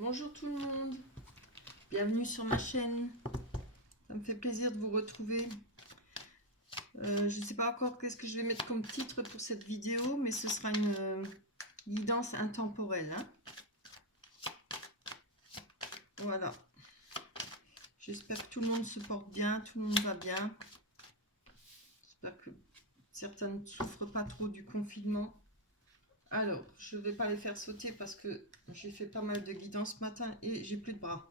Bonjour tout le monde, bienvenue sur ma chaîne. Ça me fait plaisir de vous retrouver. Je ne sais pas encore qu'est-ce que je vais mettre comme titre pour cette vidéo, mais ce sera une guidance intemporelle. Voilà. J'espère que tout le monde se porte bien, tout le monde va bien. J'espère que certains ne souffrent pas trop du confinement. Alors, je ne vais pas les faire sauter parce que j'ai fait pas mal de guidance ce matin et j'ai plus de bras.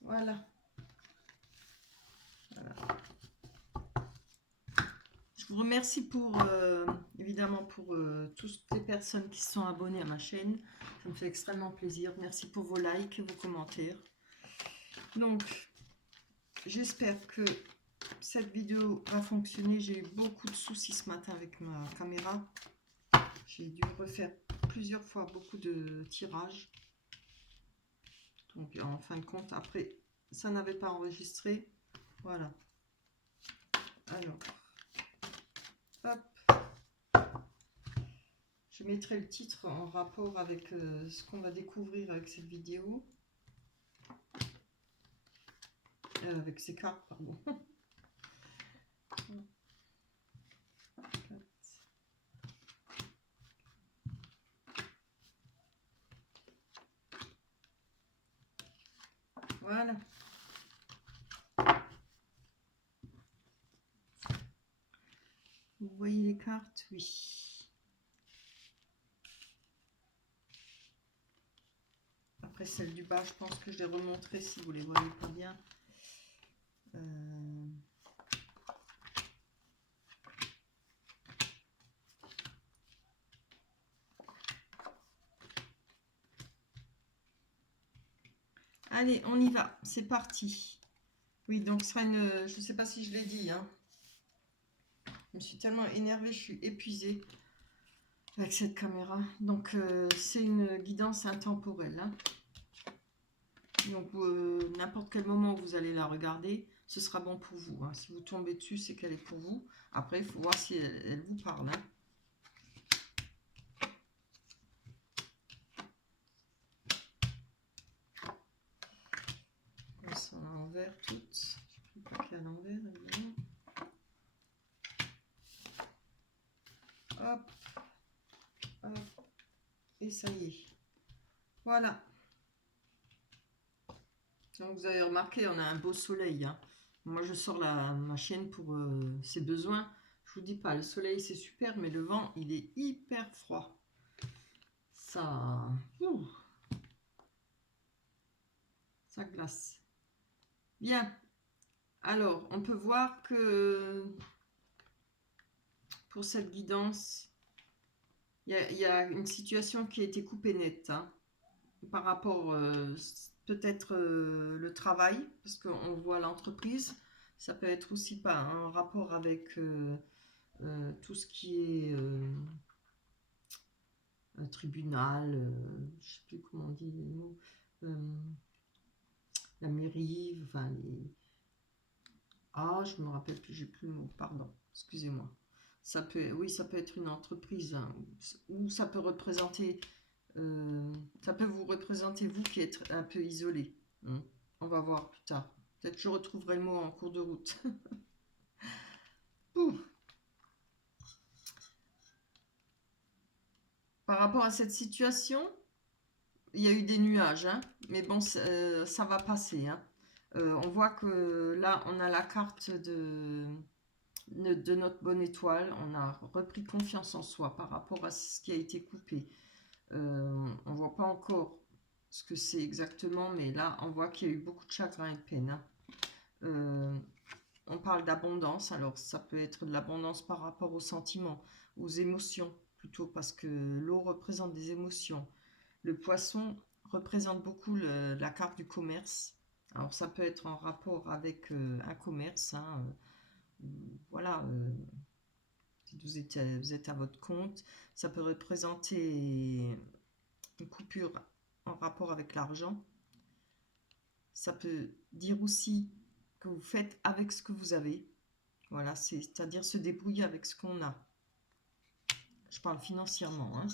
Voilà. Je vous remercie pour, évidemment, pour toutes les personnes qui se sont abonnées à ma chaîne. Ça me fait extrêmement plaisir. Merci pour vos likes et vos commentaires. Donc, j'espère que cette vidéo va fonctionner. J'ai eu beaucoup de soucis ce matin avec ma caméra. J'ai dû refaire plusieurs fois beaucoup de tirages. Donc, en fin de compte, après, ça n'avait pas enregistré. Voilà. Alors, hop. Je mettrai le titre en rapport avec ce qu'on va découvrir avec cette vidéo. Avec ces cartes, pardon. Voilà. Vous voyez les cartes? Oui. Après, celle du bas, je pense que je les remontrerai si vous les voyez pas bien. Allez, on y va. C'est parti. Oui, donc ce sera une... Je ne sais pas si je l'ai dit. Hein. Je me suis tellement énervée, je suis épuisée avec cette caméra. Donc, c'est une guidance intemporelle. Hein. Donc, n'importe quel moment où vous allez la regarder, ce sera bon pour vous. Hein. Si vous tombez dessus, c'est qu'elle est pour vous. Après, il faut voir si elle vous parle. Hein. Elles sont à l'envers toutes. Je ne sais pas qu'il y a à l'envers, évidemment. Hop. Hop. Et ça y est. Voilà. Donc, vous avez remarqué, on a un beau soleil. Hein. Moi, je sors ma chaîne pour ses besoins. Je vous dis pas, le soleil, c'est super, mais le vent, il est hyper froid. Ça... ça glace. Bien. Alors, on peut voir que pour cette guidance, il y a une situation qui a été coupée nette. Hein, par rapport peut-être le travail, parce qu'on voit l'entreprise. Ça peut être aussi pas un rapport avec tout ce qui est un tribunal, je sais plus comment on dit les mots, la mairie, enfin les... Ah, je me rappelle plus, j'ai plus le mot, pardon, excusez-moi. Ça peut, oui, ça peut être une entreprise, hein, ou ça peut représenter, ça peut vous représenter vous qui êtes un peu isolé. Hein. On va voir plus tard. Peut-être que je retrouverai le mot en cours de route. Par rapport à cette situation, il y a eu des nuages, hein, mais bon, ça va passer. Hein. On voit que là, on a la carte de notre bonne étoile. On a repris confiance en soi par rapport à ce qui a été coupé. On ne voit pas encore ce que c'est exactement, mais là, on voit qu'il y a eu beaucoup de chagrin et de peine. Hein. On parle d'abondance, alors ça peut être de l'abondance par rapport aux sentiments, aux émotions, plutôt parce que l'eau représente des émotions. Le poisson représente beaucoup la carte du commerce. Alors ça peut être en rapport avec un commerce. Hein, voilà, si vous êtes à votre compte, ça peut représenter une coupure en rapport avec l'argent. Ça peut dire aussi que vous faites avec ce que vous avez. Voilà, c'est-à-dire se débrouiller avec ce qu'on a. Je parle financièrement, hein.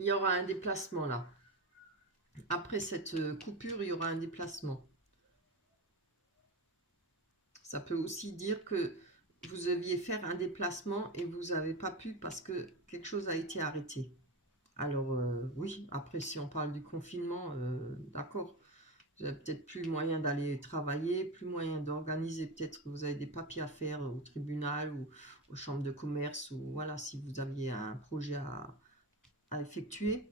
Il y aura un déplacement là. Après cette coupure, il y aura un déplacement. Ça peut aussi dire que vous deviez faire un déplacement et vous n'avez pas pu parce que quelque chose a été arrêté. Alors oui, après si on parle du confinement, d'accord, vous n'avez peut-être plus moyen d'aller travailler, plus moyen d'organiser, peut-être que vous avez des papiers à faire au tribunal ou aux chambres de commerce, ou voilà, si vous aviez un projet à effectuer.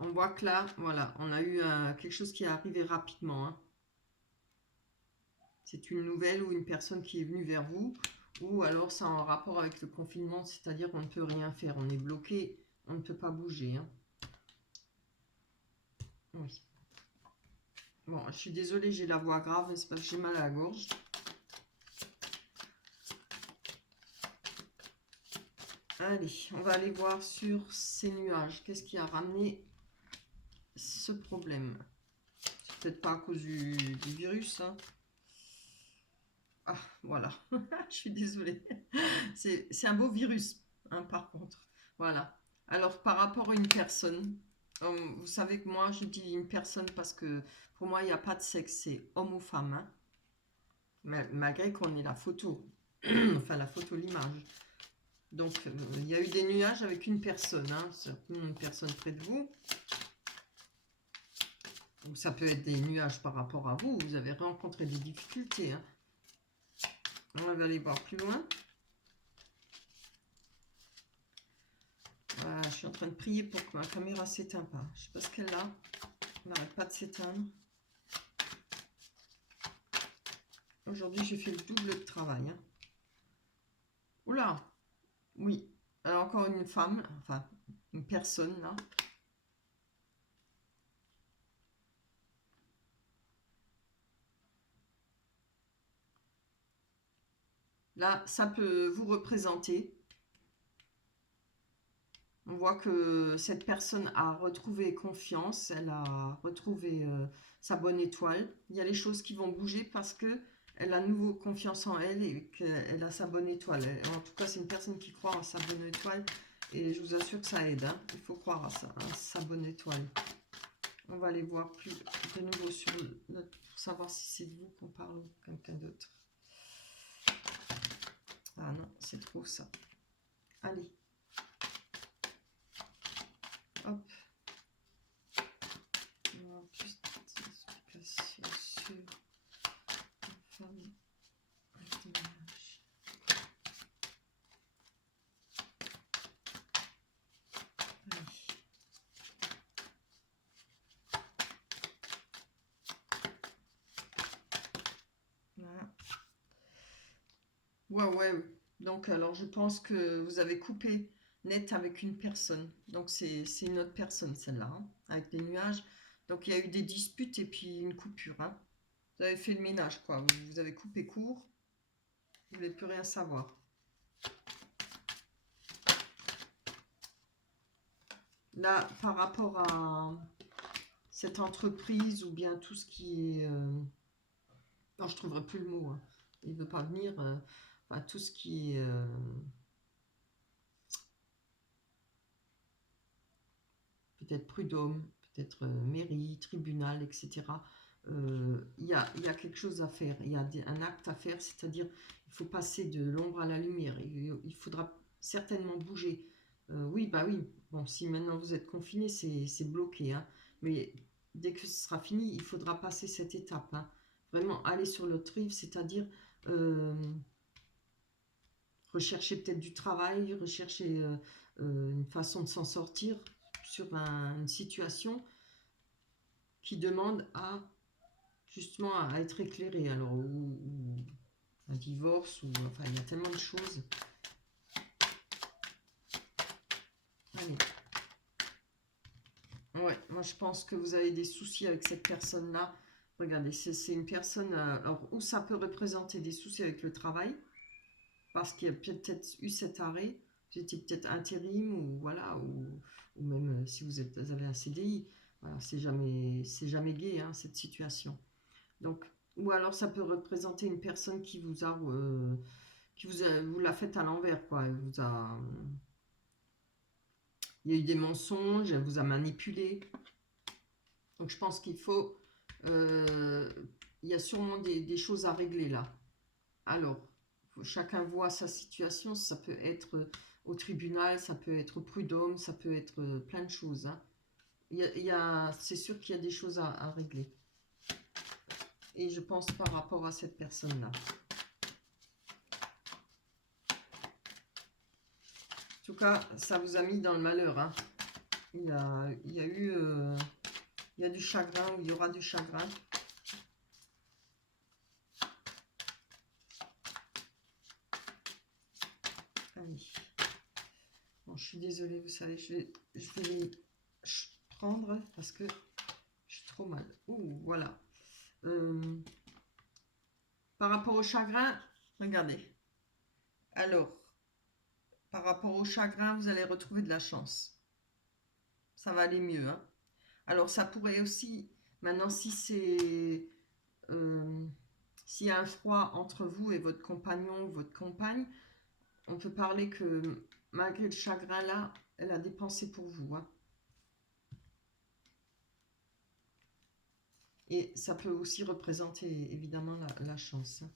On voit que là, voilà, on a eu quelque chose qui est arrivé rapidement, hein. C'est une nouvelle ou une personne qui est venue vers vous, ou alors c'est en rapport avec le confinement, c'est-à-dire qu'on ne peut rien faire, on est bloqué, on ne peut pas bouger, hein. Oui. Bon, je suis désolée, j'ai la voix grave, mais c'est parce que j'ai mal à la gorge. Allez, on va aller voir sur ces nuages. Qu'est-ce qui a ramené ce problème? C'est peut-être pas à cause du virus, hein. Ah, voilà. Je suis désolée. C'est un beau virus, hein, par contre. Voilà. Alors, par rapport à une personne, vous savez que moi, je dis une personne parce que pour moi, il n'y a pas de sexe, c'est homme ou femme, hein. Malgré qu'on ait la photo, enfin la photo, l'image. Donc, il y a eu des nuages avec une personne, hein, une personne près de vous. Ou ça peut être des nuages par rapport à vous, vous avez rencontré des difficultés, hein. On va aller voir plus loin. Voilà, je suis en train de prier pour que ma caméra s'éteint pas. Je sais pas ce qu'elle a. Elle n'arrête pas de s'éteindre. Aujourd'hui, j'ai fait le double de travail, hein. Oula, oui. Alors, encore une femme, enfin, une personne, là. Là, ça peut vous représenter. On voit que cette personne a retrouvé confiance, elle a retrouvé sa bonne étoile. Il y a les choses qui vont bouger parce que elle a nouveau confiance en elle et qu'elle a sa bonne étoile. En tout cas, c'est une personne qui croit en sa bonne étoile et je vous assure que ça aide, hein. Il faut croire à ça, à sa bonne étoile. On va aller voir plus de nouveau sur notre pour savoir si c'est de vous qu'on parle ou quelqu'un d'autre. Ah non, c'est trop ça. Allez. Hop. On va plus d'explications sur la femme avec des nuages. Allez. Voilà. Ouais. Donc, alors, je pense que vous avez coupé net avec une personne. Donc, c'est une autre personne, celle-là, hein, avec des nuages. Donc, il y a eu des disputes et puis une coupure, hein. Vous avez fait le ménage, quoi. Vous avez coupé court. Vous ne voulez plus rien savoir. Là, par rapport à cette entreprise ou bien tout ce qui est... non, je ne trouverai plus le mot, hein. Il ne veut pas venir. Enfin, tout ce qui est... peut-être prud'homme, peut-être mairie, tribunal, etc. Il y a quelque chose à faire, il y a un acte à faire, c'est-à-dire il faut passer de l'ombre à la lumière, il faudra certainement bouger. Oui, bah oui, bon, si maintenant vous êtes confiné, c'est bloqué, hein. Mais dès que ce sera fini, il faudra passer cette étape, hein. Vraiment aller sur l'autre rive, c'est-à-dire rechercher peut-être du travail, rechercher une façon de s'en sortir sur une situation qui demande à justement à être éclairé, alors ou un divorce, ou enfin il y a tellement de choses. Allez. Ouais, moi je pense que vous avez des soucis avec cette personne-là. Regardez, c'est une personne, alors où ça peut représenter des soucis avec le travail, parce qu'il y a peut-être eu cet arrêt, Vous étiez peut-être intérim ou voilà, ou même si vous avez un CDI. Voilà, c'est jamais gai hein, cette situation. Donc, ou alors ça peut représenter une personne vous l'a fait à l'envers, quoi. Il y a eu des mensonges, elle vous a manipulé. Donc je pense qu'il faut, euh, il y a sûrement des choses à régler là. Alors, chacun voit sa situation, ça peut être au tribunal, ça peut être au prud'homme, ça peut être plein de choses. Hein. C'est sûr qu'il y a des choses à régler. Et je pense par rapport à cette personne-là. En tout cas, ça vous a mis dans le malheur. Hein. Il y a eu... il y a du chagrin ou il y aura du chagrin. Allez. Bon, je suis désolée, vous savez, je vais les prendre parce que je suis trop mal. Ouh, voilà. Par rapport au chagrin, regardez. Alors, par rapport au chagrin, vous allez retrouver de la chance. Ça va aller mieux. Hein. Alors, ça pourrait aussi, maintenant, si c'est... s'il y a un froid entre vous et votre compagnon ou votre compagne, on peut parler que malgré le chagrin là, elle a dépensé pour vous. Hein. Et ça peut aussi représenter évidemment la chance. Hein.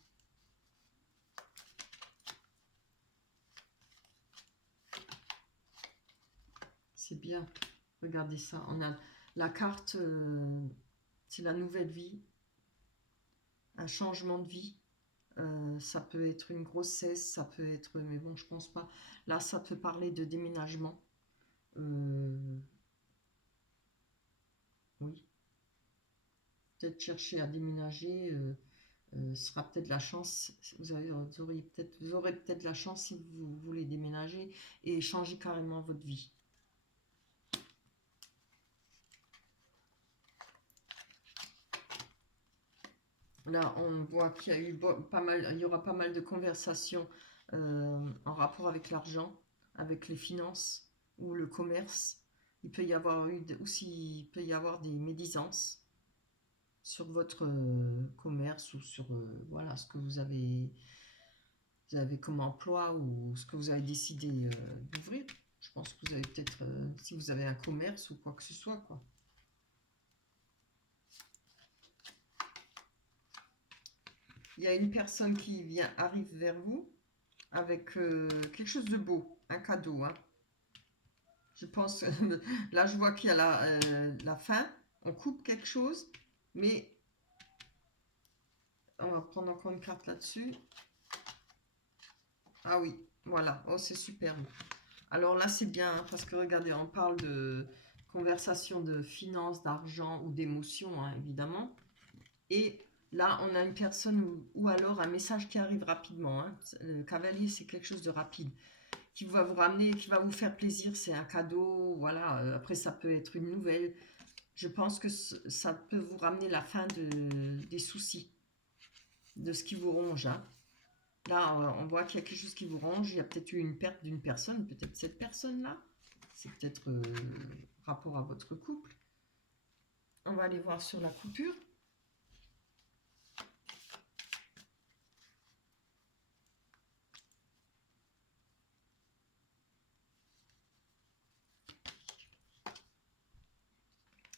C'est bien. Regardez ça. On a la carte, c'est la nouvelle vie, un changement de vie. Ça peut être une grossesse, ça peut être, mais bon, je pense pas. Là, ça peut parler de déménagement. Oui, peut-être chercher à déménager sera peut-être la chance. Vous aurez peut-être la chance si vous voulez déménager et changer carrément votre vie. Là, on voit qu'il y a eu pas mal, il y aura pas mal de conversations en rapport avec l'argent, avec les finances ou le commerce. Il peut y avoir aussi, il peut y avoir des médisances sur votre commerce ou sur voilà ce que vous avez comme emploi ou ce que vous avez décidé d'ouvrir. Je pense que vous avez peut-être, si vous avez un commerce ou quoi que ce soit, quoi. Il y a une personne qui arrive vers vous avec quelque chose de beau, un cadeau. Hein. Je pense, là je vois qu'il y a la fin, on coupe quelque chose, mais on va prendre encore une carte là-dessus. Ah oui, voilà, oh c'est superbe. Alors là c'est bien, hein, parce que regardez, on parle de conversation de finances, d'argent ou d'émotions, hein, évidemment. Et là, on a une personne ou alors un message qui arrive rapidement. Hein. Le cavalier, c'est quelque chose de rapide qui va vous ramener, qui va vous faire plaisir. C'est un cadeau, voilà. Après, ça peut être une nouvelle. Je pense que ça peut vous ramener la fin des soucis, de ce qui vous ronge. Hein. Là, on voit qu'il y a quelque chose qui vous ronge. Il y a peut-être eu une perte d'une personne, peut-être cette personne-là. C'est peut-être rapport à votre couple. On va aller voir sur la coupure.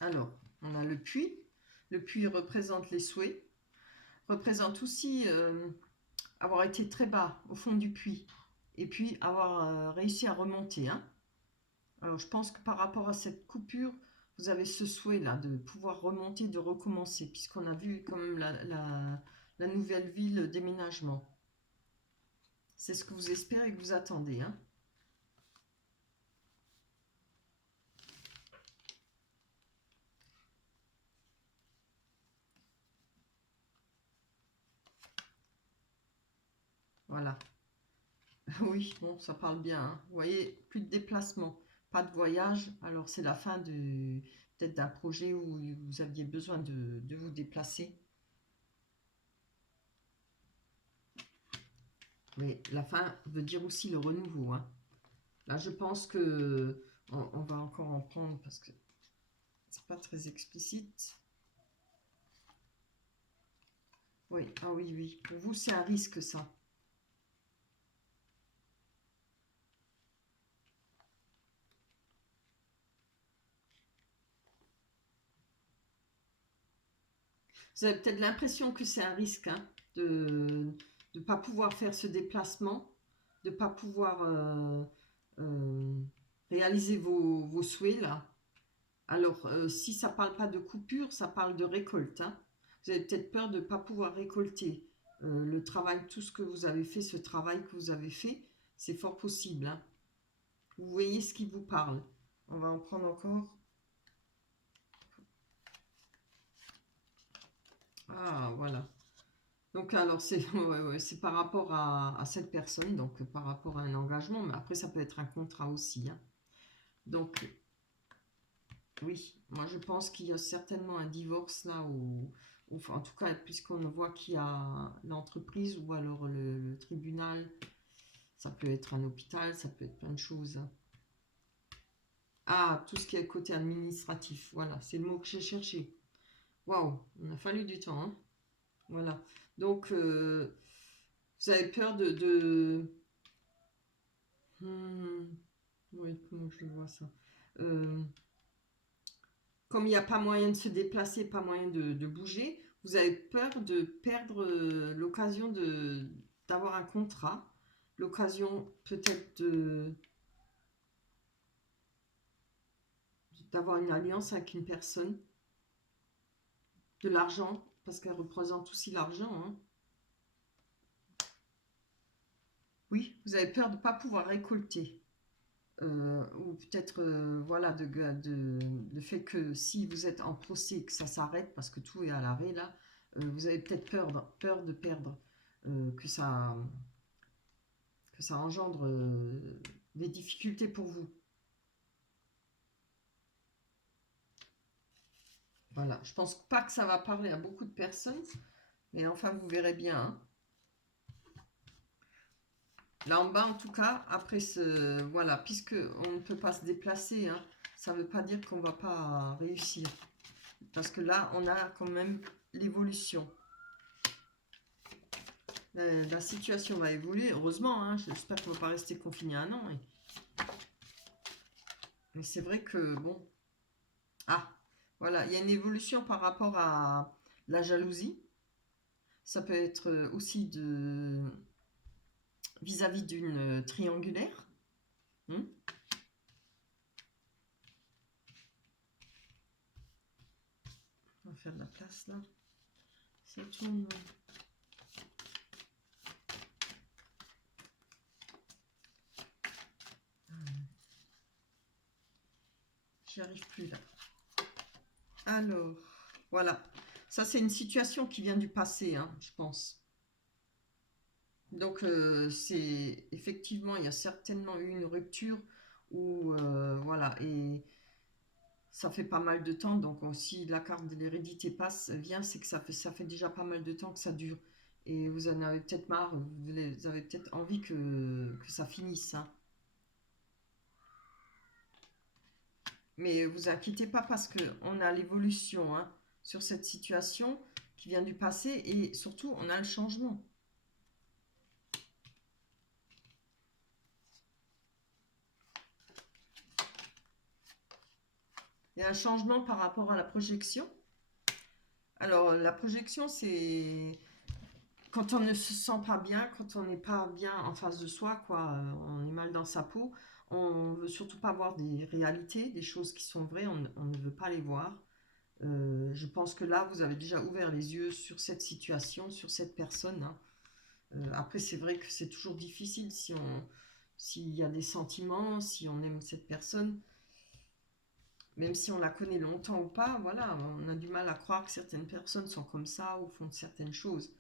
Alors, on a le puits. Le puits représente les souhaits. Représente aussi avoir été très bas au fond du puits. Et puis avoir réussi à remonter. Hein. Alors, je pense que par rapport à cette coupure, vous avez ce souhait-là de pouvoir remonter, de recommencer. Puisqu'on a vu quand même la nouvelle vie, le déménagement. C'est ce que vous espérez et que vous attendez. Hein. Voilà. Oui, bon, ça parle bien. Hein. Vous voyez, plus de déplacement, pas de voyage. Alors, c'est la fin peut-être d'un projet où vous aviez besoin de vous déplacer. Mais la fin veut dire aussi le renouveau. Hein. Là, je pense que on va encore en prendre parce que c'est pas très explicite. Oui, ah oui, oui. Pour vous, c'est un risque, ça. Vous avez peut-être l'impression que c'est un risque, hein, de ne pas pouvoir faire ce déplacement, de ne pas pouvoir euh, réaliser vos souhaits, là. Alors, si ça ne parle pas de coupure, ça parle de récolte, hein. Vous avez peut-être peur de ne pas pouvoir récolter le travail, tout ce que vous avez fait, ce travail que vous avez fait, c'est fort possible, hein. Vous voyez ce qui vous parle. On va en prendre encore. Ah, voilà. Donc, alors, c'est ouais, ouais, c'est par rapport à cette personne, donc par rapport à un engagement, mais après, ça peut être un contrat aussi, hein. Donc, oui, moi, je pense qu'il y a certainement un divorce là, ou enfin, en tout cas, puisqu'on voit qu'il y a l'entreprise ou alors le tribunal, ça peut être un hôpital, ça peut être plein de choses, hein. Ah, tout ce qui est côté administratif, voilà, c'est le mot que j'ai cherché. Waouh, on a fallu du temps, hein. Voilà. Donc, vous avez peur oui, comment je le vois ça? Euh, Comme il n'y a pas moyen de se déplacer, pas moyen de bouger, vous avez peur de perdre l'occasion d'avoir un contrat, l'occasion peut-être d'avoir une alliance avec une personne, de l'argent, parce qu'elle représente aussi l'argent, hein. Oui, vous avez peur de ne pas pouvoir récolter. Ou peut-être voilà le fait que si vous êtes en procès que ça s'arrête parce que tout est à l'arrêt là, vous avez peut-être peur de perdre, euh, que ça que ça engendre des difficultés pour vous. Voilà, je pense pas que ça va parler à beaucoup de personnes, mais enfin vous verrez bien, hein. Là en bas en tout cas, après ce voilà, puisque on ne peut pas se déplacer, hein, ça ne veut pas dire qu'on va pas réussir. Parce que là, on a quand même l'évolution. La situation va évoluer, heureusement, hein, j'espère qu'on ne va pas rester confiné un an. Mais c'est vrai que, bon... Ah, voilà, il y a une évolution par rapport à la jalousie. Ça peut être aussi vis-à-vis d'une triangulaire. Hmm. On va faire de la place là. Ça tourne. J'y arrive plus là. Alors, voilà. Ça, c'est une situation qui vient du passé, hein, je pense. Donc, c'est effectivement, il y a certainement eu une rupture où, voilà, et ça fait pas mal de temps. Donc, si la carte de l'hérédité vient, c'est que ça fait déjà pas mal de temps que ça dure. Et vous en avez peut-être marre, vous avez peut-être envie que ça finisse, hein. Mais vous inquiétez pas parce qu'on a l'évolution, hein, sur cette situation qui vient du passé et surtout, on a le changement. Il y a un changement par rapport à la projection. Alors, la projection, c'est quand on ne se sent pas bien, quand on n'est pas bien en face de soi, quoi, on est mal dans sa peau, on veut surtout pas voir des réalités, des choses qui sont vraies, on ne veut pas les voir. Je pense que là, vous avez déjà ouvert les yeux sur cette situation, sur cette personne, hein. Après, c'est vrai que c'est toujours difficile s'il y a des sentiments, si on aime cette personne, même si on la connaît longtemps ou pas, voilà, on a du mal à croire que certaines personnes sont comme ça ou font certaines choses.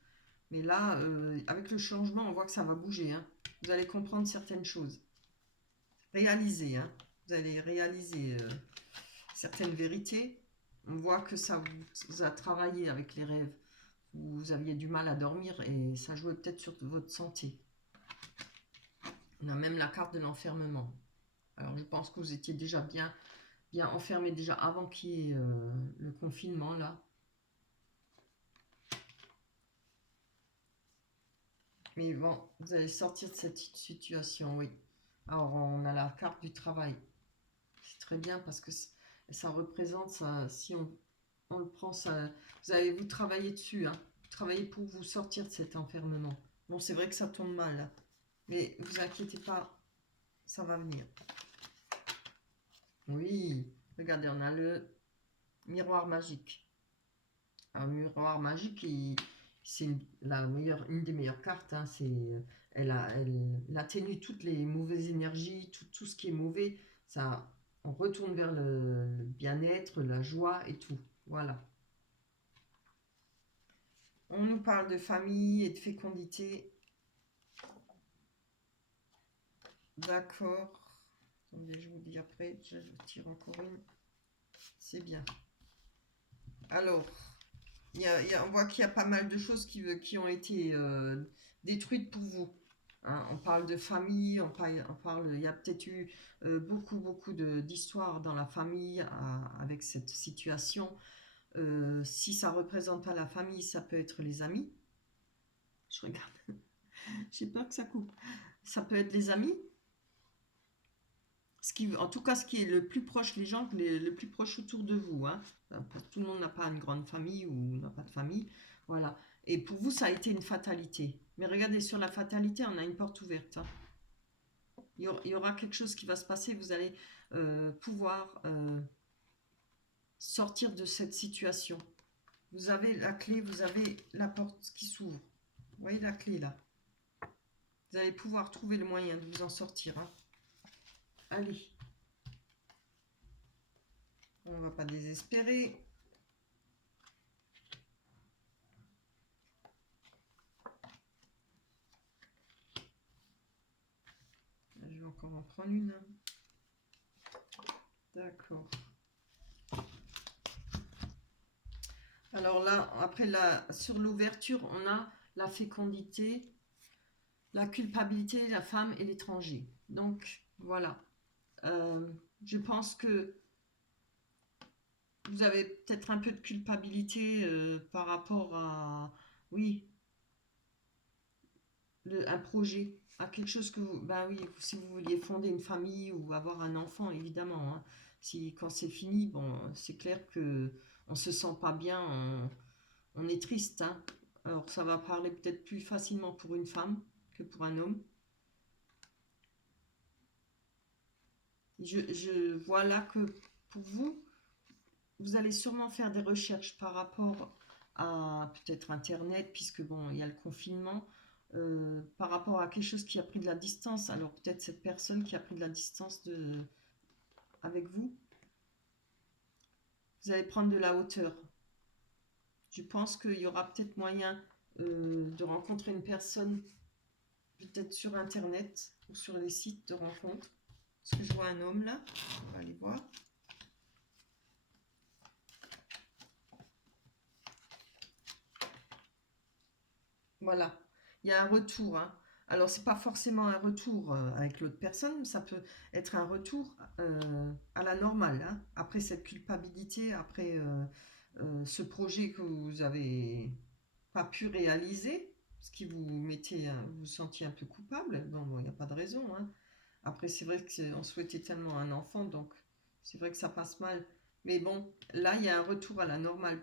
Mais là, avec le changement, on voit que ça va bouger, hein. Vous allez comprendre certaines choses. Réaliser, hein. Vous allez réaliser certaines vérités. On voit que ça vous a travaillé avec les rêves. Vous aviez du mal à dormir et ça jouait peut-être sur votre santé. On a même la carte de l'enfermement. Alors, je pense que vous étiez déjà bien enfermé déjà avant qu'il y ait le confinement, là. Mais bon, vous allez sortir de cette situation, oui. Alors, on a la carte du travail. C'est très bien parce que ça représente, ça, si on le prend, ça, vous allez vous travailler dessus, hein. Travailler pour vous sortir de cet enfermement. Bon, c'est vrai que ça tombe mal, là. Mais vous inquiétez pas, ça va venir. Oui, regardez, on a le miroir magique. Un miroir magique, c'est une des meilleures cartes. Hein, elle atténue toutes les mauvaises énergies, tout ce qui est mauvais. Ça, on retourne vers le bien-être, la joie et tout. Voilà. On nous parle de famille et de fécondité. D'accord. Attendez, je vous dis après. Je tire encore une. C'est bien. Alors, on voit qu'il y a pas mal de choses qui ont été détruites pour vous. Hein, on parle de famille, il y a peut-être eu beaucoup d'histoires dans la famille avec cette situation. Si ça représente pas la famille, ça peut être les amis. Je regarde. J'ai peur que ça coupe. Ça peut être les amis. En tout cas, ce qui est le plus proche, les gens le plus proche autour de vous. Hein. Parce que tout le monde n'a pas une grande famille ou n'a pas de famille. Voilà. Et pour vous, ça a été une fatalité. Mais regardez, sur la fatalité, on a une porte ouverte. Hein. Il y aura quelque chose qui va se passer. Vous allez pouvoir sortir de cette situation. Vous avez la clé, vous avez la porte qui s'ouvre. Vous voyez la clé là. Vous allez pouvoir trouver le moyen de vous en sortir. Hein. Allez. On ne va pas désespérer. Je vais encore en prendre une. D'accord. Alors là, après, sur l'ouverture, on a la fécondité, la culpabilité, la femme et l'étranger. Donc, voilà. Je pense que vous avez peut-être un peu de culpabilité par rapport à, oui, un projet, à quelque chose que vous, ben oui, si vous vouliez fonder une famille ou avoir un enfant, évidemment, hein. Quand c'est fini, bon, c'est clair que on se sent pas bien, on est triste, hein. Alors ça va parler peut-être plus facilement pour une femme que pour un homme. Je vois là que pour vous, vous allez sûrement faire des recherches par rapport à peut-être Internet, puisque bon, il y a le confinement, par rapport à quelque chose qui a pris de la distance. Alors peut-être cette personne qui a pris de la distance avec vous, vous allez prendre de la hauteur. Je pense qu'il y aura peut-être moyen de rencontrer une personne, peut-être sur Internet ou sur les sites de rencontres. Parce que je vois un homme là, on va aller voir. Voilà, il y a un retour. Hein. Alors, c'est pas forcément un retour avec l'autre personne, ça peut être un retour à la normale. Hein. Après cette culpabilité, après ce projet que vous avez pas pu réaliser, ce qui vous mettait, vous vous sentiez un peu coupable. Bon, il n'y a pas de raison. Hein. Après, c'est vrai qu'on souhaitait tellement un enfant, donc c'est vrai que ça passe mal. Mais bon, là, il y a un retour à la normale.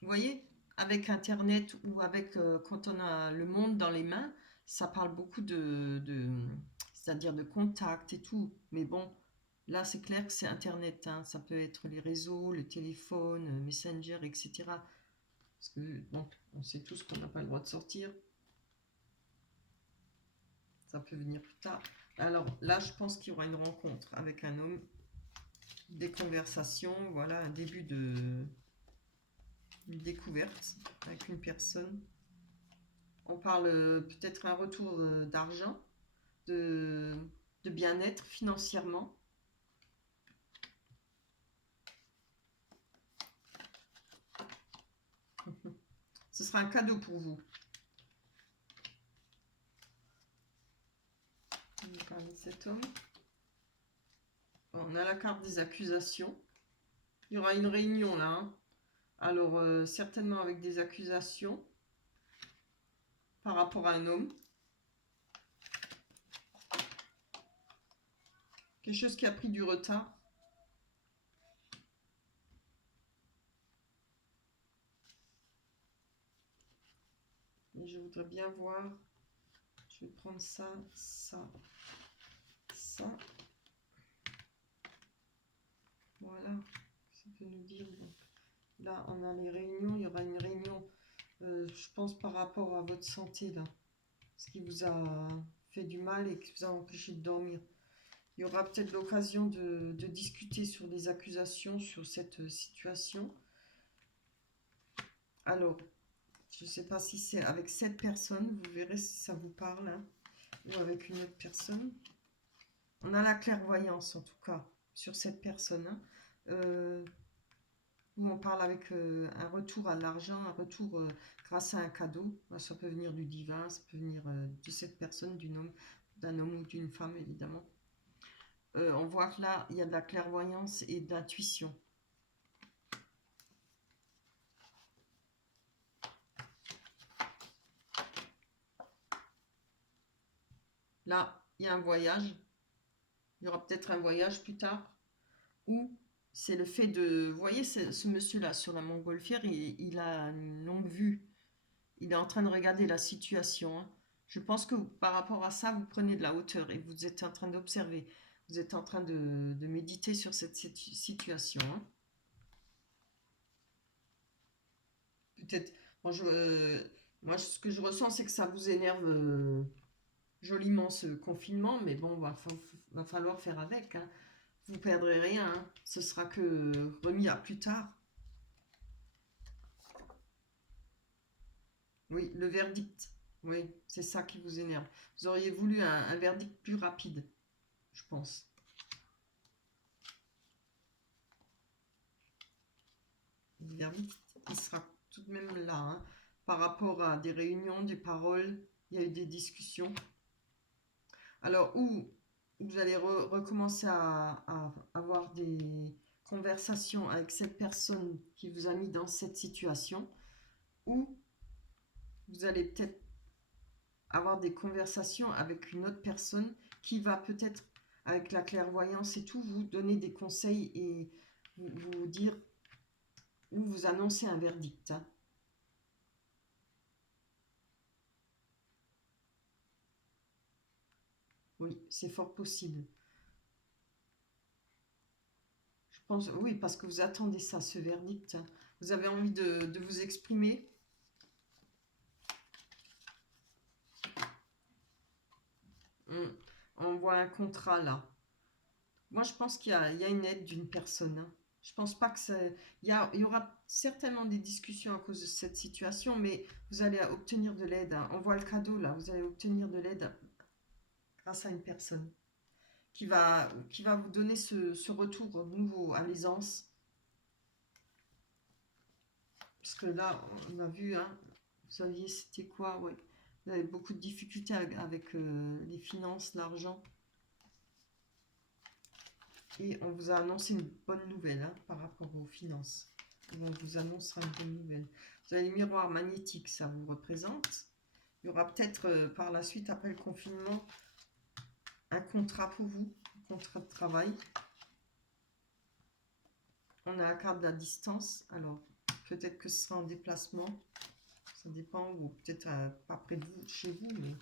Vous voyez, avec Internet ou avec quand on a le monde dans les mains, ça parle beaucoup c'est-à-dire de contact et tout. Mais bon, là c'est clair que c'est Internet. Hein. Ça peut être les réseaux, le téléphone, Messenger, etc. Parce que bon, on sait tous qu'on n'a pas le droit de sortir. Ça peut venir plus tard. Alors là, je pense qu'il y aura une rencontre avec un homme, des conversations, voilà, un début de une découverte avec une personne. On parle peut-être un retour d'argent, de, de bien-être financièrement. Ce sera un cadeau pour vous. avec cet homme. Bon, on a la carte des accusations. Il y aura une réunion là, hein. Alors, certainement avec des accusations par rapport à un homme. Quelque chose qui a pris du retard. Et je voudrais bien voir. Je vais prendre ça, ça, ça. Voilà. Ça peut nous dire. Là, on a les réunions. Il y aura une réunion, je pense, par rapport à votre santé, là. Ce qui vous a fait du mal et qui vous a empêché de dormir. Il y aura peut-être l'occasion de discuter sur les accusations, sur cette situation. Alors, je ne sais pas si c'est avec cette personne, vous verrez si ça vous parle, hein, ou avec une autre personne. On a la clairvoyance, en tout cas, sur cette personne, hein, où on parle avec un retour à l'argent, un retour grâce à un cadeau. Ça peut venir du divin, ça peut venir de cette personne, d'un homme ou d'une femme, évidemment. On voit que là, il y a de la clairvoyance et de l'intuition. Là, il y a un voyage. Il y aura peut-être un voyage plus tard. Ou c'est le fait de... Vous voyez, ce monsieur-là, sur la montgolfière, il a une longue vue. Il est en train de regarder la situation, hein. Je pense que par rapport à ça, vous prenez de la hauteur et vous êtes en train d'observer. Vous êtes en train de méditer sur cette situation, hein. Peut-être... Moi, ce que je ressens, c'est que ça vous énerve joliment ce confinement, mais bon, va falloir faire avec, hein. Vous perdrez rien, hein. Ce sera que remis à plus tard. Oui, le verdict. Oui, c'est ça qui vous énerve. Vous auriez voulu un verdict plus rapide, je pense. Le verdict, il sera tout de même là, hein. Par rapport à des réunions, des paroles, il y a eu des discussions. Alors, où vous allez recommencer à avoir des conversations avec cette personne qui vous a mis dans cette situation, ou vous allez peut-être avoir des conversations avec une autre personne qui va peut-être, avec la clairvoyance et tout, vous donner des conseils et vous dire, ou vous annoncer un verdict, hein. Oui, c'est fort possible. Je pense, oui, parce que vous attendez ça, ce verdict, hein. Vous avez envie de vous exprimer. On voit un contrat là. Moi, je pense qu'il y a une aide d'une personne, hein. Je pense pas que ça. Il y aura certainement des discussions à cause de cette situation, mais vous allez obtenir de l'aide, hein. On voit le cadeau là. Vous allez obtenir de l'aide grâce à une personne qui va vous donner ce retour nouveau à l'aisance. Parce que là, on a vu, hein, vous saviez c'était quoi, ouais. Vous avez beaucoup de difficultés avec les finances, l'argent. Et on vous a annoncé une bonne nouvelle, hein, par rapport aux finances. On vous annoncera une bonne nouvelle. Vous avez les miroirs magnétiques, ça vous représente. Il y aura peut-être par la suite, après le confinement, un contrat pour vous, un contrat de travail. On a la carte de la distance. Alors, peut-être que ce sera en déplacement. Ça dépend, ou peut-être pas près de vous, chez vous, mais...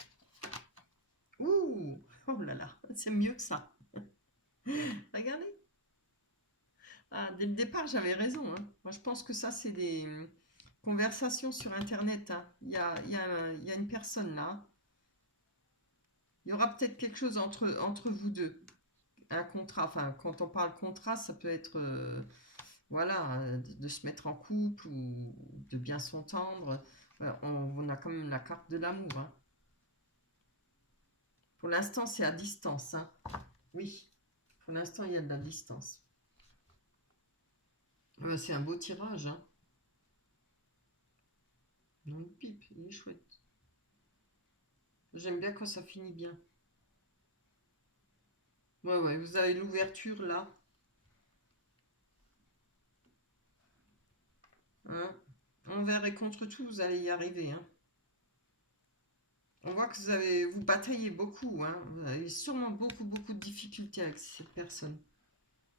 Ouh! Oh là là, c'est mieux que ça. Regardez. Ah, dès le départ, j'avais raison, hein. Moi, je pense que ça, c'est des conversations sur Internet, hein. Il y a une personne là. Il y aura peut-être quelque chose entre vous deux. Un contrat. Enfin, quand on parle contrat, ça peut être voilà, de se mettre en couple ou de bien s'entendre. On a quand même la carte de l'amour, hein. Pour l'instant, c'est à distance, hein. Oui, pour l'instant, il y a de la distance. C'est un beau tirage, hein. Non, le pipe, il est chouette. J'aime bien quand ça finit bien. Ouais, ouais, vous avez l'ouverture là. Hein. Envers et contre tout, vous allez y arriver. Hein. On voit que vous bataillez beaucoup. Hein. Vous avez sûrement beaucoup, beaucoup de difficultés avec cette personne.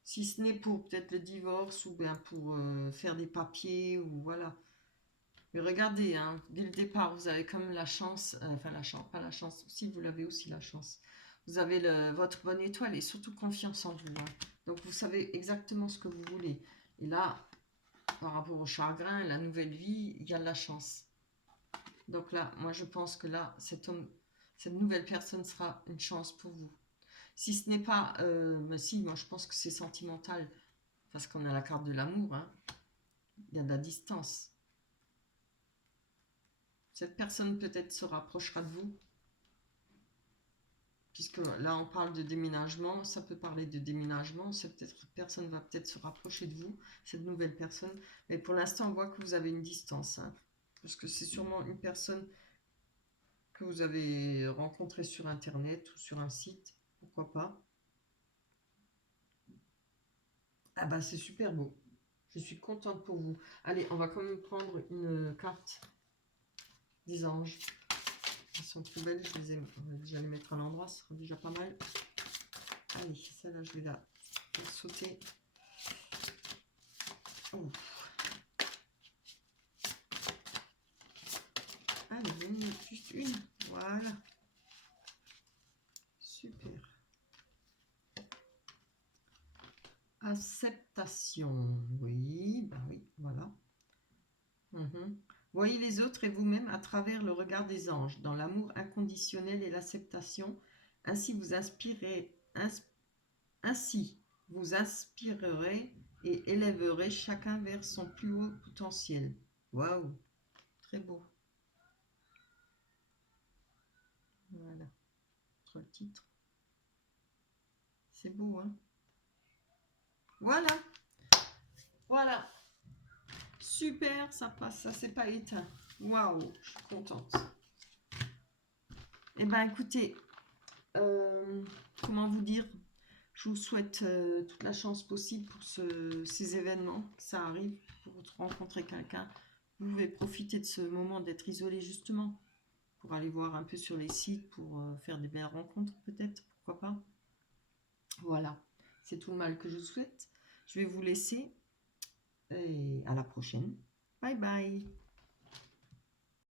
Si ce n'est pour peut-être le divorce ou bien pour faire des papiers ou voilà. Mais regardez, hein, dès le départ, vous avez comme la chance, enfin la chance, pas la chance, si vous l'avez aussi la chance. Vous avez votre bonne étoile et surtout confiance en vous. Hein. Donc vous savez exactement ce que vous voulez. Et là, par rapport au chagrin, la nouvelle vie, il y a de la chance. Donc là, moi je pense que là, cette nouvelle personne sera une chance pour vous. Si ce n'est pas, ben si, moi je pense que c'est sentimental, parce qu'on a la carte de l'amour, hein. Il y a de la distance. Cette personne peut-être se rapprochera de vous, puisque là on parle de déménagement, ça peut parler de déménagement, cette personne va peut-être se rapprocher de vous, cette nouvelle personne, mais pour l'instant on voit que vous avez une distance, hein, parce que c'est sûrement une personne que vous avez rencontrée sur internet ou sur un site, pourquoi pas. Ah bah c'est super beau, je suis contente pour vous. Allez, on va quand même prendre une carte des anges. Elles sont trop belles, je vais déjà les mettre à l'endroit, ce sera déjà pas mal. Allez, celle-là, je vais la sauter. Oh. Allez, juste une. Voilà. Super. Acceptation. Oui, ben oui, voilà. Voyez les autres et vous-même à travers le regard des anges, dans l'amour inconditionnel et l'acceptation. Ainsi vous inspirez, ainsi vous inspirerez et élèverez chacun vers son plus haut potentiel. Waouh, très beau. Voilà, le titre. C'est beau, hein? Voilà, voilà. Super, ça passe, ça s'est pas éteint. Waouh, je suis contente. Eh ben, écoutez, comment vous dire? Je vous souhaite toute la chance possible pour ces événements, que ça arrive, pour rencontrer quelqu'un. Vous pouvez profiter de ce moment d'être isolé justement, pour aller voir un peu sur les sites, pour faire des belles rencontres peut-être, pourquoi pas. Voilà, c'est tout le mal que je souhaite. Je vais vous laisser et à la prochaine. Bye bye.